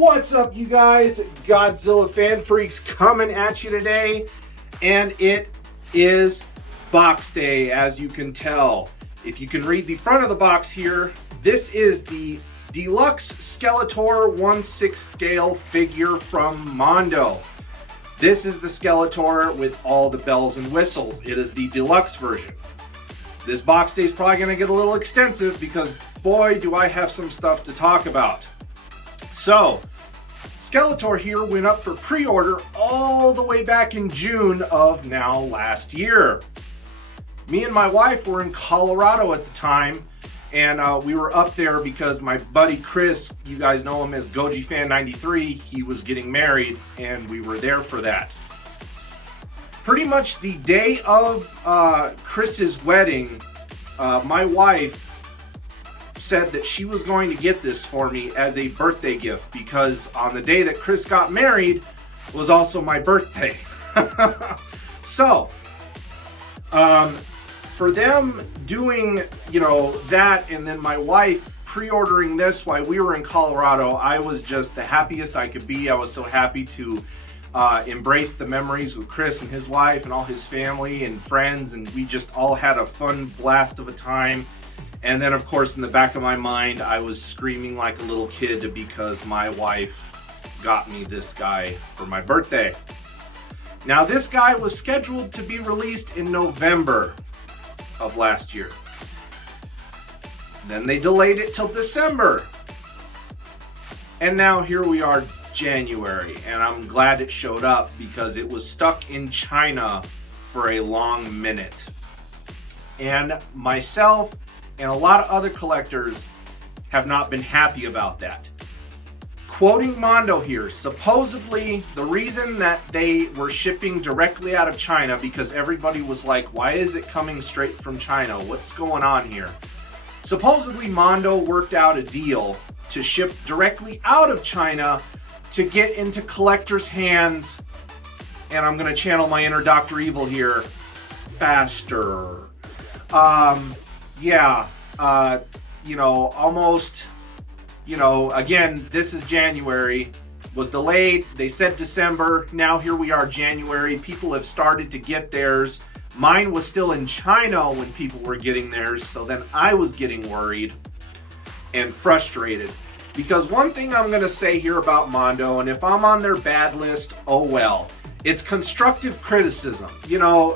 What's up, you guys? Godzilla fan freaks coming at you today, and it is box day, as you can tell. If you can read the front of the box here, this is the Deluxe Skeletor 1/6 scale figure from Mondo. This is the Skeletor with all the bells and whistles. It is the deluxe version. This box day is probably going to get a little extensive because boy do I have some stuff to talk about. So, Skeletor here went up for pre-order all the way back in June of last year. Me and my wife were in Colorado at the time, and we were up there because my buddy Chris, you guys know him as Goji Fan 93, he was getting married, and we were there for that. Pretty much the day of Chris's wedding, my wife said that she was going to get this for me as a birthday gift because on the day that Chris got married was also my birthday. So, for them doing, that, and then my wife pre-ordering this while we were in Colorado, I was just the happiest I could be. I was so happy to embrace the memories with Chris and his wife and all his family and friends, and we just all had a fun blast of a time. And then, of course, in the back of my mind, I was screaming like a little kid because my wife got me this guy for my birthday. Now, this guy was scheduled to be released in November of last year. Then they delayed it till December. And now here we are, January, and I'm glad it showed up because it was stuck in China for a long minute. And myself and a lot of other collectors have not been happy about that. Quoting Mondo here, supposedly the reason that they were shipping directly out of China because everybody was like, why is it coming straight from China? What's going on here? Supposedly Mondo worked out a deal to ship directly out of China to get into collectors' hands, and I'm gonna channel my inner Dr. Evil here, faster. Almost, again, this is January, was delayed, they said December, now here we are, January, people have started to get theirs. Mine was still in China when people were getting theirs, so then I was getting worried and frustrated. Because one thing I'm going to say here about Mondo, and if I'm on their bad list, oh well. It's constructive criticism.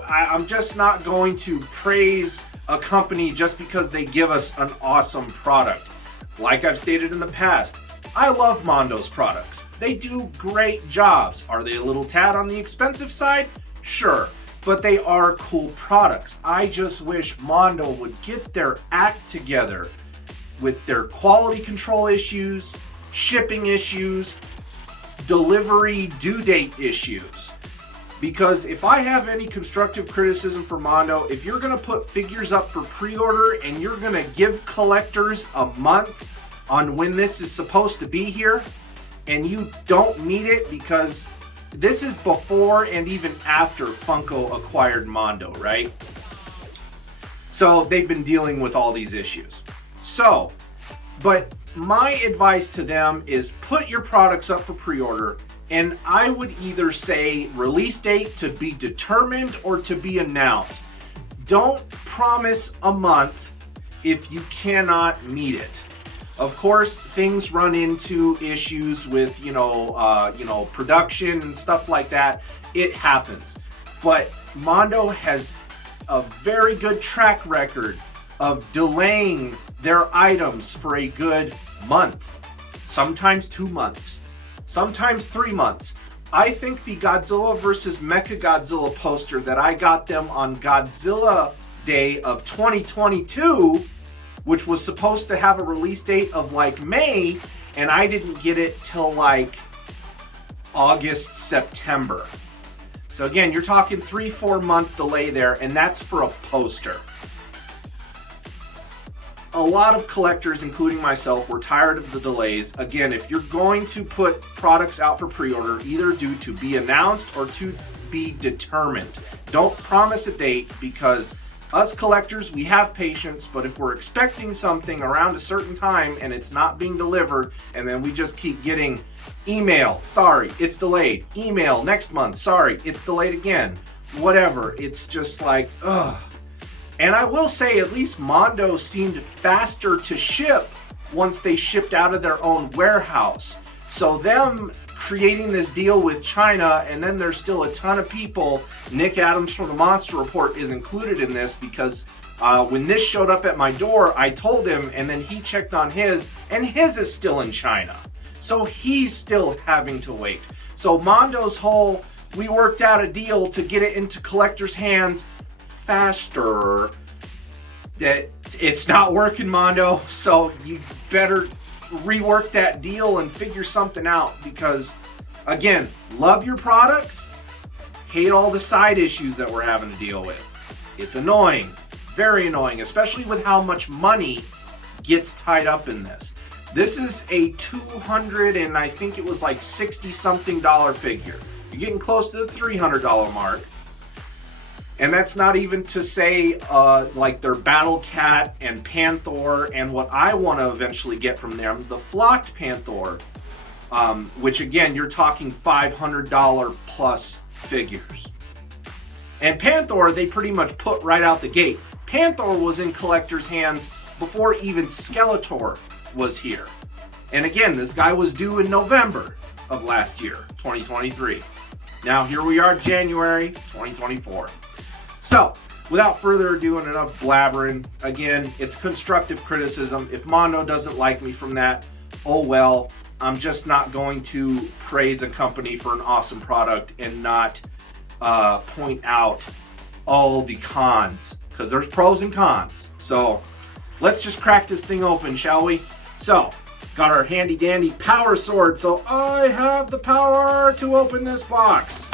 I'm just not going to praise a company just because they give us an awesome product. Like I've stated in the past, I love Mondo's products. They do great jobs. Are they a little tad on the expensive side? Sure. But they are cool products. I just wish Mondo would get their act together with their quality control issues, shipping issues, delivery due date issues. Because if I have any constructive criticism for Mondo, if you're going to put figures up for pre-order and you're going to give collectors a month on when this is supposed to be here, and you don't meet it, because this is before and even after Funko acquired Mondo, right? So they've been dealing with all these issues. So, but my advice to them is put your products up for pre-order, and I would either say release date to be determined or to be announced. Don't promise a month if you cannot meet it. Of course, things run into issues with, production and stuff like that. It happens. But Mondo has a very good track record of delaying their items for a good month, sometimes 2 months, sometimes 3 months. I think the Godzilla vs. Mechagodzilla poster that I got them on Godzilla Day of 2022, which was supposed to have a release date of May, and I didn't get it till August, September. So again, you're talking 3-4 month delay there, and that's for a poster. A lot of collectors, including myself, were tired of the delays. Again, if you're going to put products out for pre-order, either due to be announced or to be determined. Don't promise a date because Us collectors, we have patience, but if we're expecting something around a certain time and it's not being delivered, and then we just keep getting email, sorry, it's delayed. Email, next month, sorry, it's delayed again. Whatever, it's just like, ugh. And I will say, at least Mondo seemed faster to ship once they shipped out of their own warehouse. So them creating this deal with China, and then there's still a ton of people, Nick Adams from the Monster Report is included in this, because when this showed up at my door, I told him, and then he checked on his, and his is still in China. So he's still having to wait. So Mondo's whole, we worked out a deal to get it into collectors' hands faster, that it's not working, Mondo. So you better rework that deal and figure something out, because again, love your products, hate all the side issues that we're having to deal with. It's annoying, very annoying, especially with how much money gets tied up in this. This is a 200 and I think it was like 60 something dollar figure. You're getting close to the $300 mark. And that's not even to say like their Battle Cat and Panther, and what I want to eventually get from them, the flocked Panther, which again, you're talking $500 plus figures. And Panther, they pretty much put right out the gate. Panther was in collectors' hands before even Skeletor was here. And again, this guy was due in November of last year, 2023. Now here we are, January 2024. So, without further ado and enough blabbering, again, it's constructive criticism. If Mondo doesn't like me from that, oh well. I'm just not going to praise a company for an awesome product and not point out all the cons, because there's pros and cons. So, let's just crack this thing open, shall we? So, got our handy dandy power sword, so I have the power to open this box.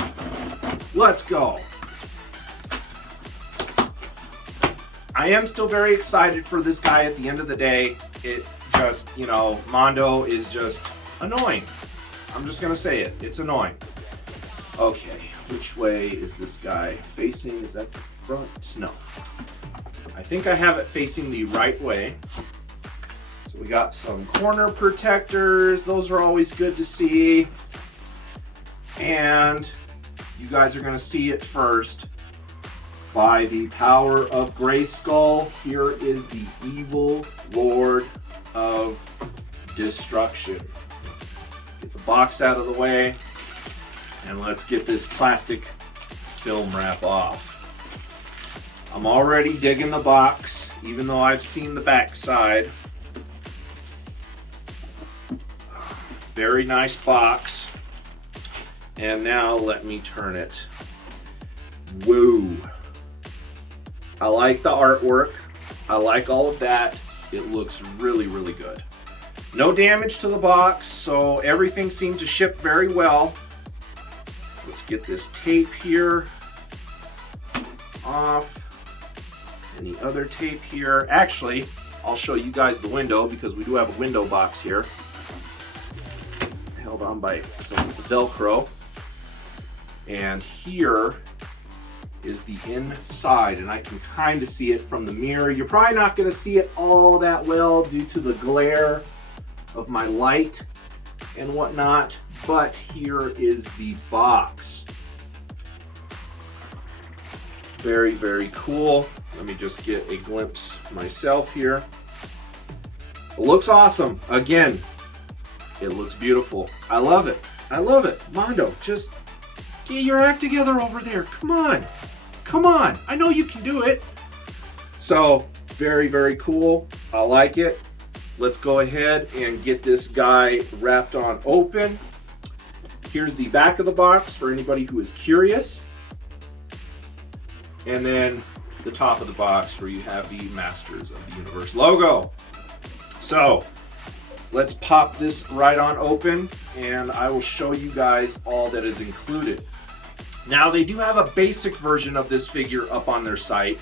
Let's go. I am still very excited for this guy at the end of the day. It just, you know, Mondo is just annoying. I'm just going to say it. It's annoying. Okay, which way is this guy facing? Is that the front? No. I think I have it facing the right way. So we got some corner protectors. Those are always good to see. And you guys are going to see it first. By the power of Grayskull, here is the evil Lord of Destruction. Get the box out of the way, and let's get this plastic film wrap off. I'm already digging the box, even though I've seen the back side. Very nice box. And now let me turn it. Woo! I like the artwork. I like all of that. It looks really, really good. No damage to the box, so everything seemed to ship very well. Let's get this tape here off. And the other tape here. Actually, I'll show you guys the window, because we do have a window box here. Held on by some Velcro. And here is the inside, and I can kind of see it from the mirror. You're probably not going to see it all that well due to the glare of my light and whatnot, but here is the box. Very, very cool. Let me just get a glimpse myself here. It looks awesome. Again, it looks beautiful. I love it. I love it. Mondo, just get your act together over there. Come on. Come on. I know you can do it. So, very, very cool. I like it. Let's go ahead and get this guy wrapped on open. Here's the back of the box for anybody who is curious. And then the top of the box where you have the Masters of the Universe logo. So, let's pop this right on open, and I will show you guys all that is included. Now, they do have a basic version of this figure up on their site.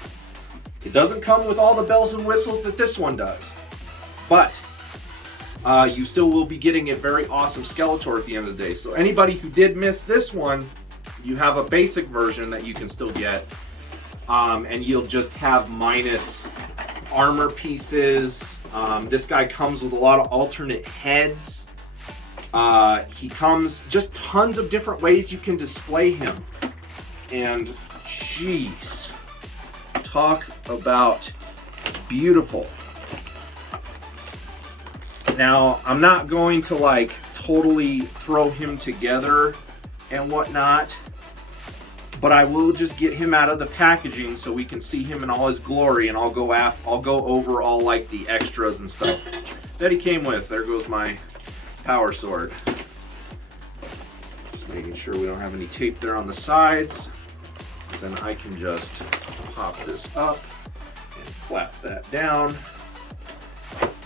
It doesn't come with all the bells and whistles that this one does, but you still will be getting a very awesome Skeletor at the end of the day. So anybody who did miss this one, you have a basic version that you can still get. and you'll just have minus armor pieces. This guy comes with a lot of alternate heads. He comes just tons of different ways you can display him. And jeez, talk about beautiful. Now, I'm not going to like totally throw him together and whatnot, but I will just get him out of the packaging so we can see him in all his glory, and I'll go over all like the extras and stuff that he came with. There goes my power sword. Just making sure we don't have any tape there on the sides. Then I can just pop this up and flap that down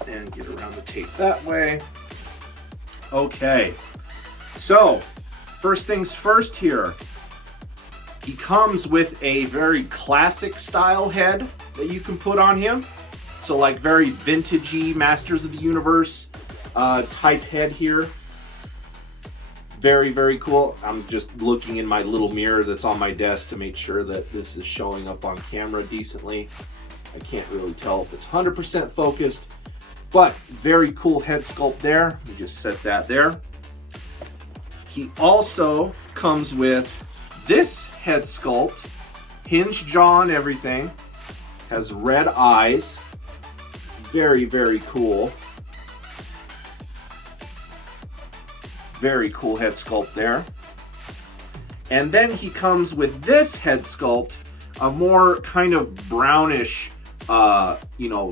and get around the tape that way. Okay, so first things first here. He comes with a very classic style head that you can put on him. So like very vintagey Masters of the Universe type head here. Very, very cool. I'm just looking in my little mirror that's on my desk to make sure that this is showing up on camera decently. I can't really tell if it's 100% focused, but very cool head sculpt there. We just set that there. He also comes with this head sculpt, hinged jaw and everything, has red eyes, very, very cool. Very cool head sculpt there. And then he comes with this head sculpt, a more kind of brownish,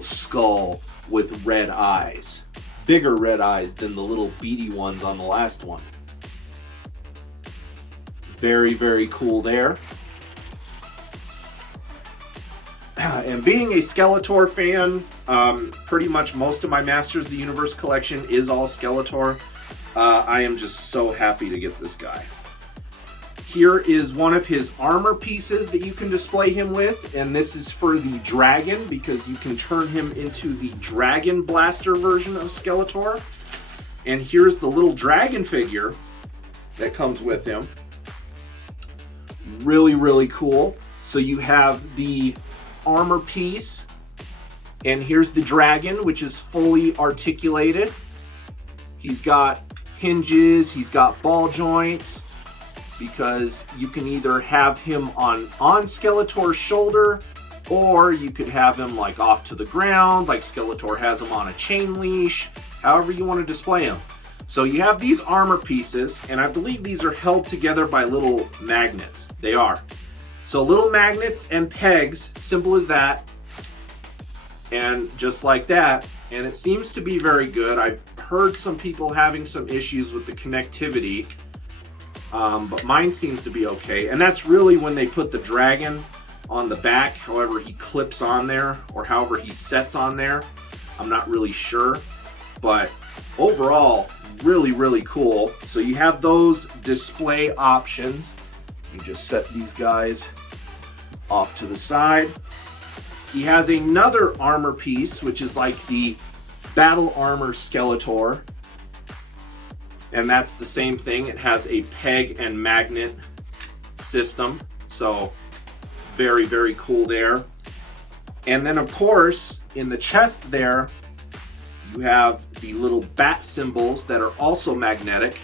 skull with red eyes. Bigger red eyes than the little beady ones on the last one. Very, very cool there. And being a Skeletor fan, pretty much most of my Masters of the Universe collection is all Skeletor. I am just so happy to get this guy. Here is one of his armor pieces that you can display him with, and this is for the dragon because you can turn him into the dragon blaster version of Skeletor. And here's the little dragon figure that comes with him. Really, really cool. So you have the armor piece, and here's the dragon, which is fully articulated. He's got hinges, he's got ball joints, because you can either have him on Skeletor's shoulder, or you could have him like off to the ground, like Skeletor has him on a chain leash, however you want to display him. So you have these armor pieces, and I believe these are held together by little magnets. They are. So little magnets and pegs, simple as that. And just like that. And it seems to be very good. I've heard some people having some issues with the connectivity, but mine seems to be okay. And that's really when they put the dragon on the back, however he clips on there, or however he sets on there. I'm not really sure, but overall, really, really cool. So you have those display options. You just set these guys off to the side. He has another armor piece, which is like the battle armor Skeletor. And that's the same thing. It has a peg and magnet system. So very, very cool there. And then of course, in the chest there, you have the little bat symbols that are also magnetic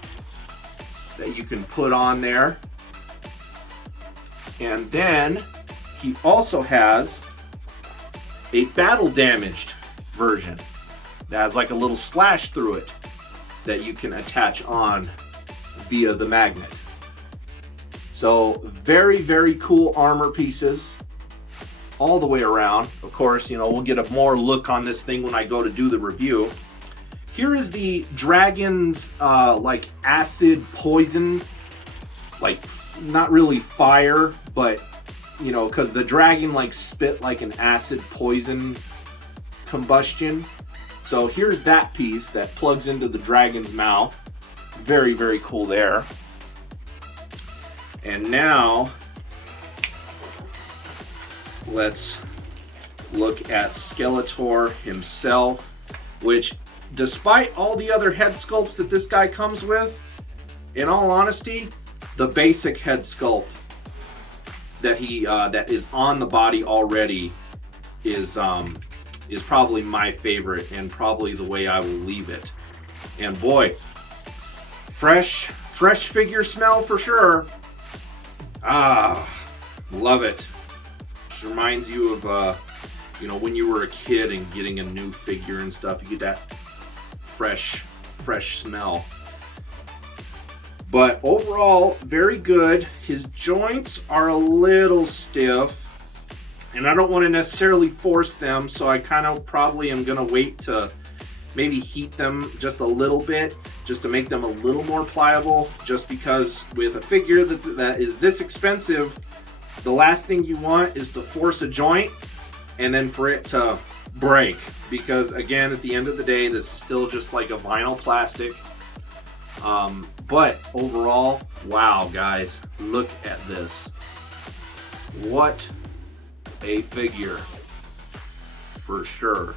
that you can put on there. And then he also has a battle damaged version that has like a little slash through it that you can attach on via the magnet. So very, very cool armor pieces all the way around. Of course, we'll get a more look on this thing when I go to do the review. Here is the dragon's like acid poison, like not really fire, but because the dragon like spit like an acid poison combustion. So here's that piece that plugs into the dragon's mouth. Very, very cool there. And now let's look at Skeletor himself, which despite all the other head sculpts that this guy comes with, in all honesty, the basic head sculpt that that is on the body already is probably my favorite, and probably the way I will leave it. And boy, fresh figure smell for sure. Ah, love it. Just reminds you of you know, when you were a kid and getting a new figure and stuff, you get that fresh smell. But overall, very good. His joints are a little stiff, and I don't want to necessarily force them, so I kind of probably am going to wait to maybe heat them just a little bit, just to make them a little more pliable, just because with a figure that is this expensive, the last thing you want is to force a joint and then for it to break, because again, at the end of the day, this is still just like a vinyl plastic. But overall, wow, guys, look at this. What a figure, for sure.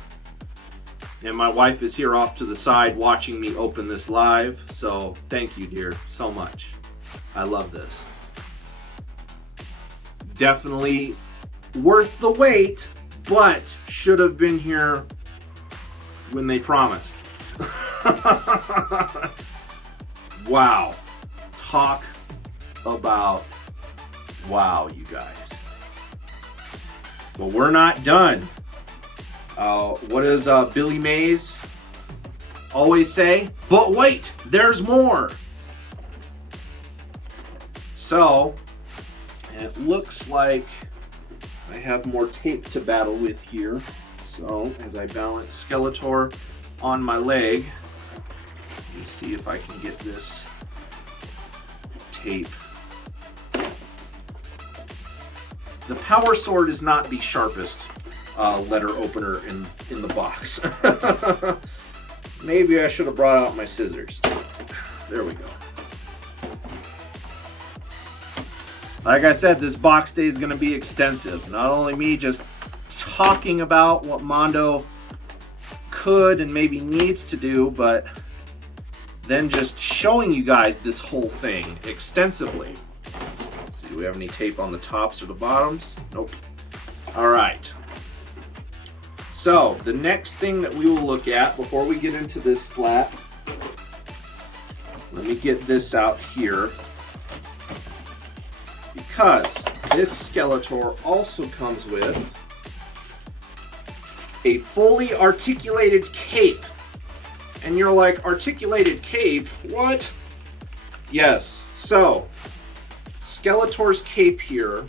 And my wife is here off to the side watching me open this live, so thank you, dear, so much. I love this. Definitely worth the wait, but should have been here when they promised. Wow. Talk about wow, you guys. But we're not done. What does Billy Mays always say? But wait, there's more. So, it looks like I have more tape to battle with here. So, as I balance Skeletor on my leg, let me see if I can get this tape. The Power Sword is not the sharpest letter opener in the box. Maybe I should have brought out my scissors. There we go. Like I said, this box day is going to be extensive. Not only me just talking about what Mondo could and maybe needs to do, but then just showing you guys this whole thing extensively. Let's see, do we have any tape on the tops or the bottoms? Nope. All right. So the next thing that we will look at before we get into this flat, let me get this out here, because this Skeletor also comes with a fully articulated cape. And you're like, articulated cape? What? Yes. So, Skeletor's cape here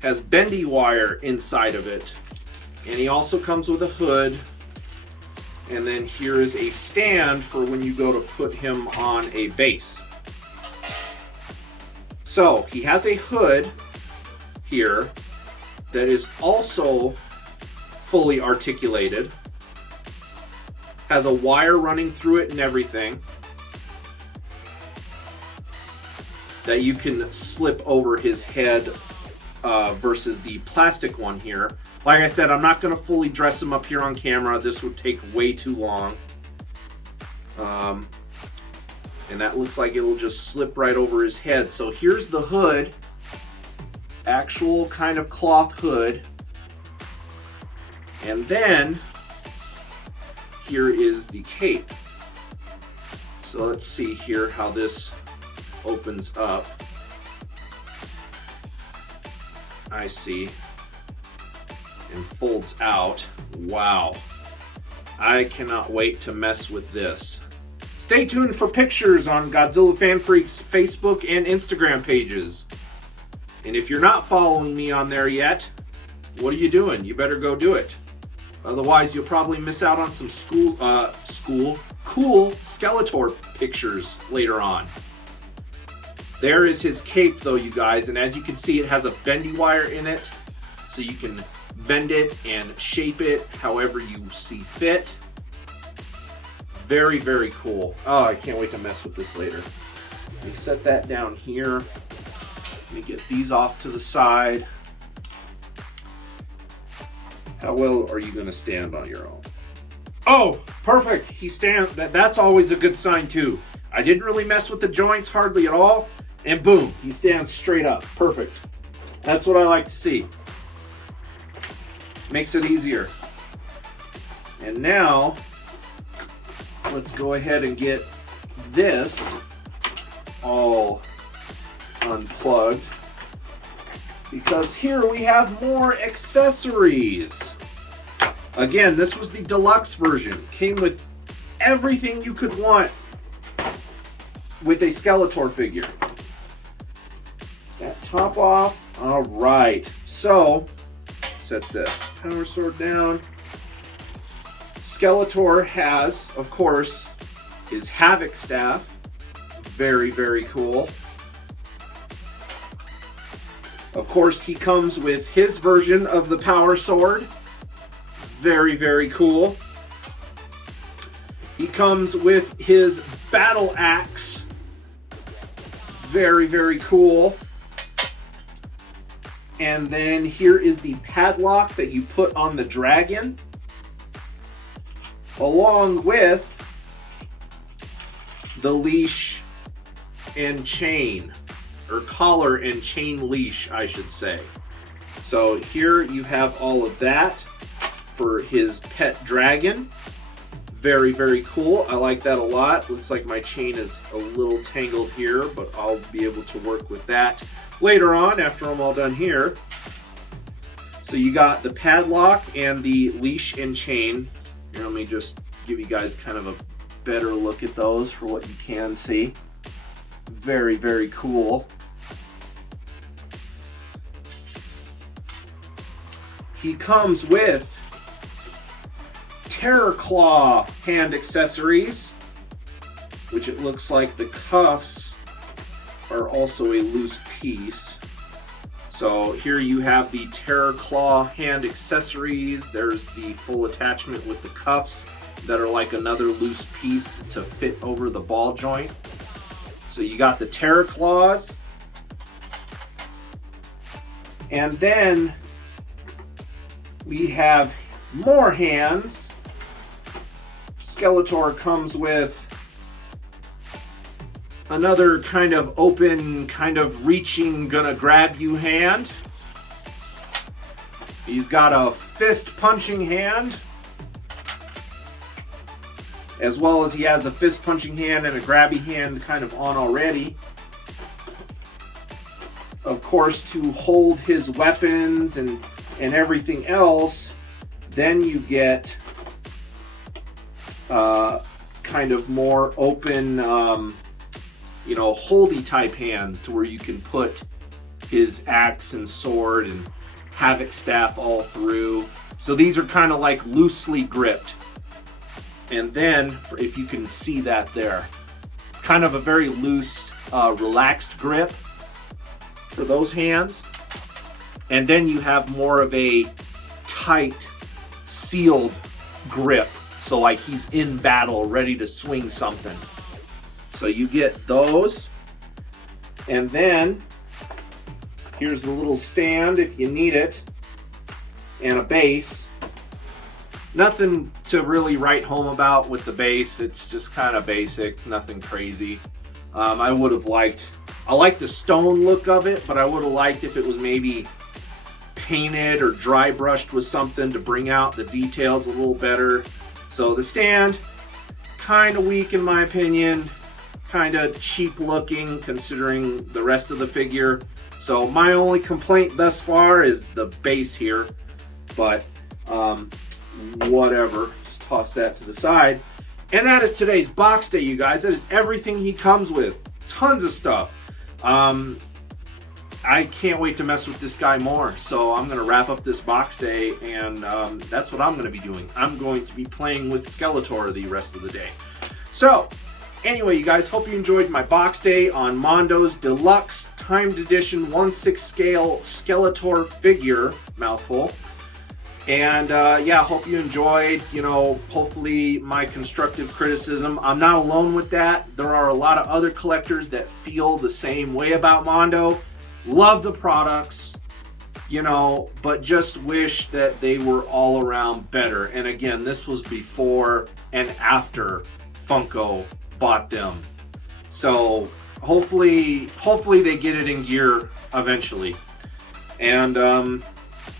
has bendy wire inside of it. And he also comes with a hood. And then here is a stand for when you go to put him on a base. So, he has a hood here that is also fully articulated. Has a wire running through it and everything that you can slip over his head versus the plastic one here. Like I said, I'm not going to fully dress him up here on camera. This would take way too long. And that looks like it will just slip right over his head. So here's the hood, actual kind of cloth hood. And then here is the cape. So let's see here how this opens up. I see. And folds out. Wow. I cannot wait to mess with this. Stay tuned for pictures on Godzilla Fan Freak's Facebook and Instagram pages. And if you're not following me on there yet, what are you doing? You better go do it. Otherwise, you'll probably miss out on some cool Skeletor pictures later on. There is his cape though, you guys, and as you can see, it has a bendy wire in it, so you can bend it and shape it however you see fit. Very, very cool. Oh, I can't wait to mess with this later. Let me set that down here. Let me get these off to the side. How well are you going to stand on your own? Oh, perfect. He stands. That's always a good sign too. I didn't really mess with the joints hardly at all, and boom, he stands straight up. Perfect. That's what I like to see. Makes it easier. And now, let's go ahead and get this all unplugged, because here we have more accessories. Again, this was the deluxe version. Came with everything you could want with a Skeletor figure. That top off. All right. So, set the power sword down. Skeletor has, of course, his Havoc staff. Very, very cool. Of course, he comes with his version of the power sword. Very, very cool. He comes with his battle axe. Very, very cool. And then here is the padlock that you put on the dragon, along with the leash and chain, or collar and chain leash, I should say. So here you have all of that for his pet dragon. Very, very cool. I like that a lot. Looks like my chain is a little tangled here, but I'll be able to work with that later on after I'm all done here. So you got the padlock and the leash and chain. Here, let me just give you guys kind of a better look at those for what you can see. Very, very cool. He comes with Terror Claw hand accessories, which it looks like the cuffs are also a loose piece. So here you have the Terror Claw hand accessories. There's the full attachment with the cuffs that are like another loose piece to fit over the ball joint. So you got the Terror Claws. And then we have more hands. Skeletor comes with another kind of open, kind of reaching, gonna grab you hand. He's got a fist punching hand, as well as he has a fist punching hand and a grabby hand kind of on already. Of course, to hold his weapons and everything else, then you get kind of more open, you know, holdy type hands to where you can put his axe and sword and Havoc staff all through. So these are kind of like loosely gripped. And then, if you can see that there, it's kind of a very loose, relaxed grip for those hands. And then you have more of a tight, sealed grip. So like he's in battle, ready to swing something. So you get those. And then here's the little stand if you need it, and a base. Nothing to really write home about with the base. It's just kind of basic, nothing crazy. I would have liked, I like the stone look of it, but I would have liked if it was maybe painted or dry brushed with something to bring out the details a little better. So the stand, kind of weak in my opinion, kind of cheap looking considering the rest of the figure. So my only complaint thus far is the base here, but whatever, just toss that to the side. And that is today's box day, you guys. That is everything he comes with. Tons of stuff. I can't wait to mess with this guy more. So I'm going to wrap up this box day, and that's what I'm going to be doing. I'm going to be playing with Skeletor the rest of the day. So anyway, you guys, hope you enjoyed my box day on Mondo's Deluxe Timed Edition 1/6 scale Skeletor figure, mouthful. And yeah, hope you enjoyed, you know, hopefully my constructive criticism. I'm not alone with that. There are a lot of other collectors that feel the same way about Mondo. Love the products, you know, but just wish that they were all around better. And again, this was before and after Funko bought them. So hopefully they get it in gear eventually. And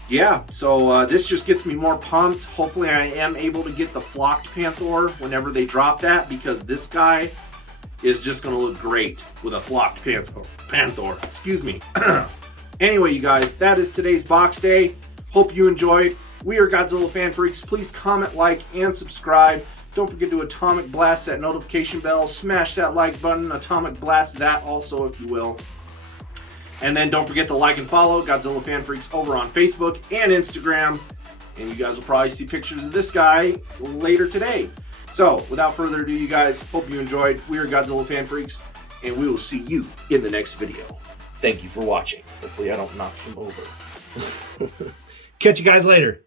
yeah, so this just gets me more pumped. Hopefully I am able to get the flocked Panther whenever they drop that, because this guy is just going to look great with a flocked Panther. Excuse me. Anyway, you guys, that is today's box day. Hope you enjoyed. We are Godzilla Fan Freaks. Please comment, like, and subscribe. Don't forget to atomic blast that notification bell. Smash that like button. Atomic blast that also, if you will. And then don't forget to like and follow Godzilla Fan Freaks over on Facebook and Instagram. And you guys will probably see pictures of this guy later today. So, without further ado, you guys, hope you enjoyed. We are Godzilla Fan Freaks, and we will see you in the next video. Thank you for watching. Hopefully I don't knock him over. Catch you guys later.